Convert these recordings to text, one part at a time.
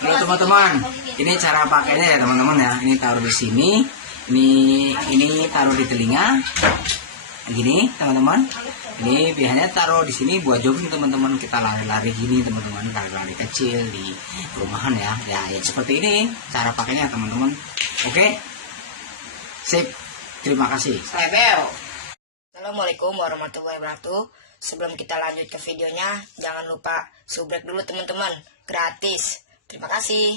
Halo teman-teman, ini cara pakainya ya teman-teman ya. Ini taruh di sini, ini taruh di telinga, gini teman-teman. Ini biasanya taruh di sini buat jogging teman-teman. Kita lari-lari gini teman-teman, lari-lari kecil di perumahan ya. Ya seperti ini cara pakainya teman-teman. Oke, sip. Terima kasih. Assalamualaikum warahmatullahi wabarakatuh. Sebelum kita lanjut ke videonya, jangan lupa subrek dulu teman-teman, gratis. Terima kasih.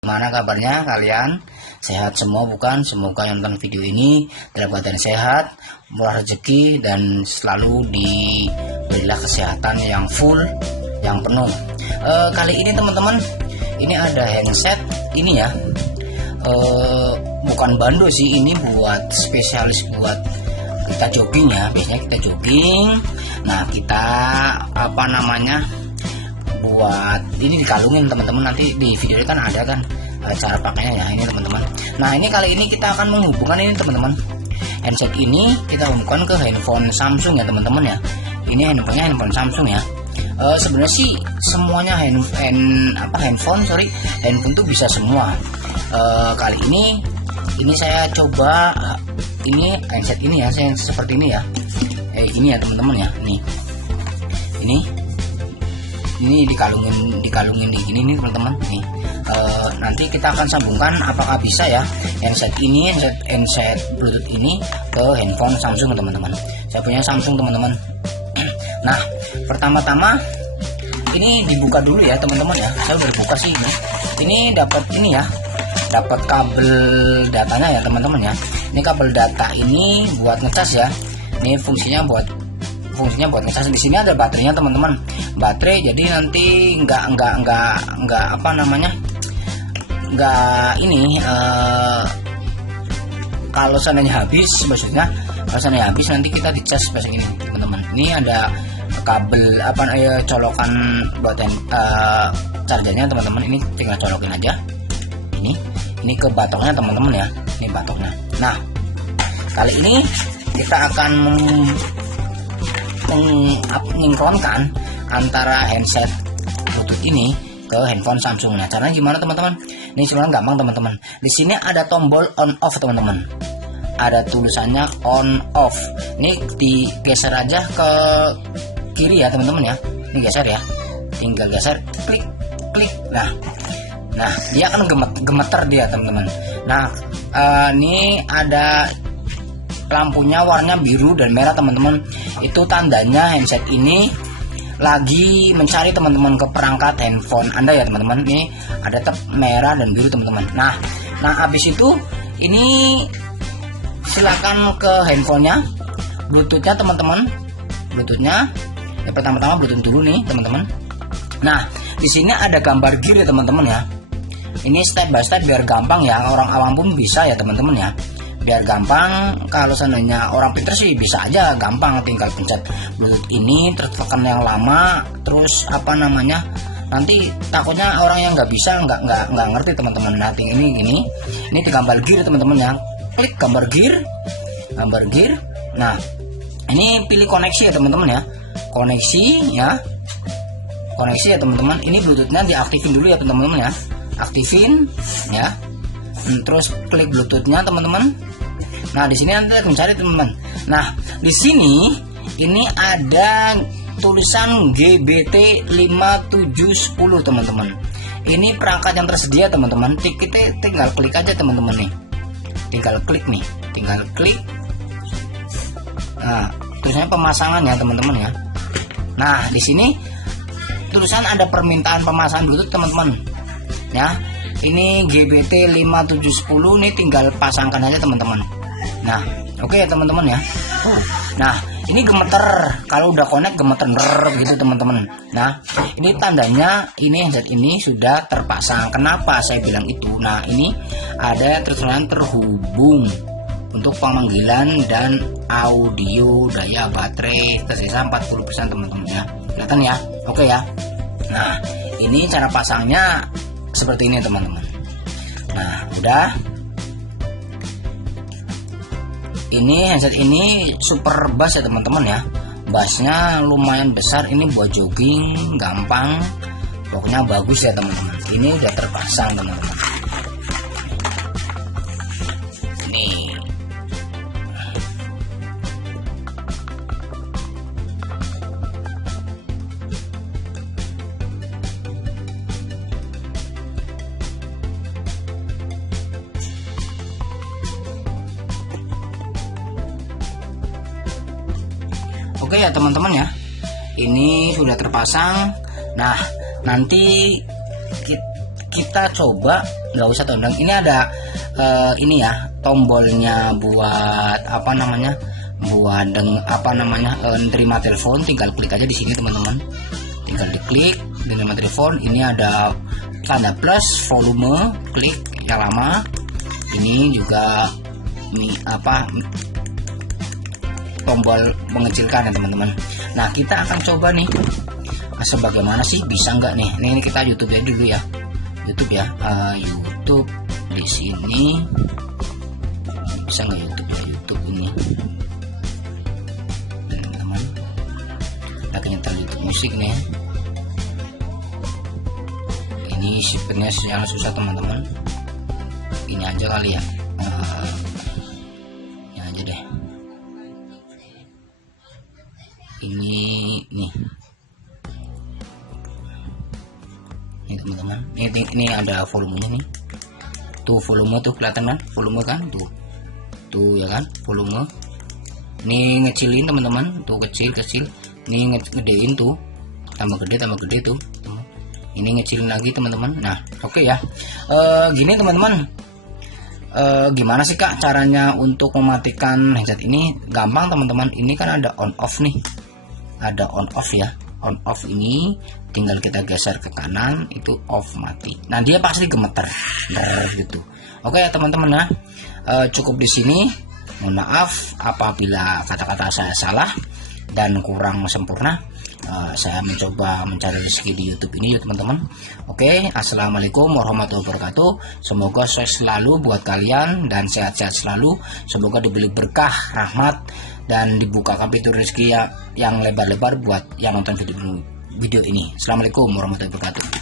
Gimana kabarnya kalian? Sehat semua bukan? Semoga yang nonton video ini dalam keadaan sehat, murah rezeki, dan selalu diberilah kesehatan yang full, yang penuh. Kali ini teman-teman, ini ada handset ini ya. Bukan bando sih, ini buat spesialis buat kita jogging ya. Biasanya kita jogging. Nah, kita buat ini dikalungin teman-teman. Nanti di video ini kan ada kan cara pakainya ya ini teman-teman. Nah, ini kali ini kita akan menghubungkan ini teman-teman. Handset ini kita hubungkan ke handphone Samsung ya teman-teman ya. Ini handphone Samsung ya. Sebenarnya sih semuanya handphone tuh bisa semua. Kali ini saya coba ini handset ini ya, saya seperti ini ya. Ini ya teman-teman ya. Ini dikalungin di gini nih teman-teman nih. Nanti kita akan sambungkan apakah bisa ya handset Bluetooth ini ke handphone Samsung teman-teman. Saya punya Samsung teman-teman. Nah, pertama-tama ini dibuka dulu ya teman-teman ya. Saya udah buka sih ini. Ini dapat ini ya. Dapat kabel datanya ya teman-teman ya. Ini kabel data ini buat ngecas ya. Ini fungsinya buat ngecas. Di sini ada baterainya teman-teman. Baterai jadi nanti nggak kalau seandainya habis, maksudnya kalau seandainya habis nanti kita dicas seperti ini teman-teman. Ini ada kabel colokan buat chargernya teman-teman. Ini tinggal colokin aja. Ini ke batoknya teman-teman ya. Ini batoknya. Nah, kali ini kita akan menyinkronkan antara handset Bluetooth ini ke handphone Samsung. Nah, caranya gimana teman-teman? Ini sebenarnya gampang teman-teman. Di sini ada tombol on off teman-teman. Ada tulisannya on off. Ini digeser aja ke kiri ya teman-teman ya. Ini geser ya. Tinggal geser, klik. Nah, dia akan gemeter dia teman-teman. Nah, ini ada lampunya warnanya biru dan merah teman-teman. Itu tandanya handset ini lagi mencari teman-teman ke perangkat handphone Anda ya teman-teman. Ini ada merah dan biru teman-teman. Nah habis itu ini silakan ke handphonenya, Bluetoothnya teman-teman. Bluetoothnya ya, pertama-tama Bluetooth dulu nih teman-teman. Nah, di sini ada gambar gear ya teman-teman ya. Ini step by step biar gampang ya, orang awam pun bisa ya teman-teman ya. Biar gampang, kalau seandainya orang pinter sih bisa aja gampang, tinggal pencet Bluetooth ini tertekan yang lama, terus nanti takutnya orang yang nggak bisa nggak ngerti teman-teman. Nah, ini di gambar gear teman-teman ya. Klik gambar gear. Nah, ini pilih koneksi ya teman-teman ya. Koneksi ya teman-teman. Ini Bluetoothnya diaktifin dulu ya teman-teman ya. Aktifin ya. Terus klik Bluetoothnya teman-teman. Nah, di sini nanti mencari teman-teman. Nah, di sini ini ada tulisan GBT 5710 teman-teman. Ini perangkat yang tersedia teman-teman. Kita tinggal klik aja teman-teman nih. Tinggal klik. Nah, tulisannya pemasangan ya teman-teman ya. Nah, di sini tulisan ada permintaan pemasangan Bluetooth teman-teman. Ya. Ini GBT 5710, ini tinggal pasangkan aja teman-teman. Nah, oke ya teman-teman ya. Nah, ini gemeter. Kalau udah connect gemeter gitu teman-teman. Nah, ini tandanya ini handset ini sudah terpasang. Kenapa saya bilang itu? Nah, ini ada tulisan terhubung untuk pemanggilan dan audio, daya baterai tersisa 40% teman-teman ya. Kelihatan ya? Oke ya. Nah, ini cara pasangnya seperti ini teman-teman. Nah, udah. Ini handset ini super bass ya teman-teman ya. Bassnya lumayan besar, ini buat jogging gampang. Pokoknya bagus ya teman-teman. Ini udah terpasang teman-teman. Nih. Oke ya teman-teman ya, ini sudah terpasang. Nah nanti kita coba, nggak usah tondang. Ini ada ini ya tombolnya buat apa namanya, buat nerima telepon. Tinggal klik aja di sini teman-teman. Tinggal diklik nerima telepon. Ini ada tanda plus volume, klik yang lama. Ini juga tombol mengecilkan ya teman-teman. Nah kita akan coba nih, sebagaimana sih, bisa nggak nih. Ini kita YouTube ya dulu ya, YouTube ya, YouTube di sini bisa nggak YouTube ya, YouTube ini teman-teman. Lagi nyetel YouTube musik nih. Ini shifternya yang susah teman-teman. Ini aja kali ya, ini aja deh. Ini teman-teman, ini ada volumenya nih. Tuh volume tuh kelihatan kan, volume kan, tuh ya kan, volume. Ini ngecilin teman-teman, tuh kecil. Ini ngedein tuh, tambah gede tuh. Ini ngecilin lagi teman-teman. Nah oke ya, gini teman-teman. Gimana sih kak caranya untuk mematikan headset ini? Gampang teman-teman. Ini kan ada on off nih, ada on off ya. On off ini tinggal kita geser ke kanan, itu off, mati. Nah dia pasti gemeter gitu. Oke ya teman-teman ya, cukup di sini. Mohon maaf apabila kata-kata saya salah dan kurang sempurna. Saya mencoba mencari rezeki di YouTube ini ya teman-teman. Oke, assalamualaikum warahmatullahi wabarakatuh. Semoga sukses selalu buat kalian dan sehat-sehat selalu. Semoga diberi berkah, rahmat, dan dibukakan pintu rezeki yang lebar-lebar buat yang nonton video ini. Assalamualaikum warahmatullahi wabarakatuh.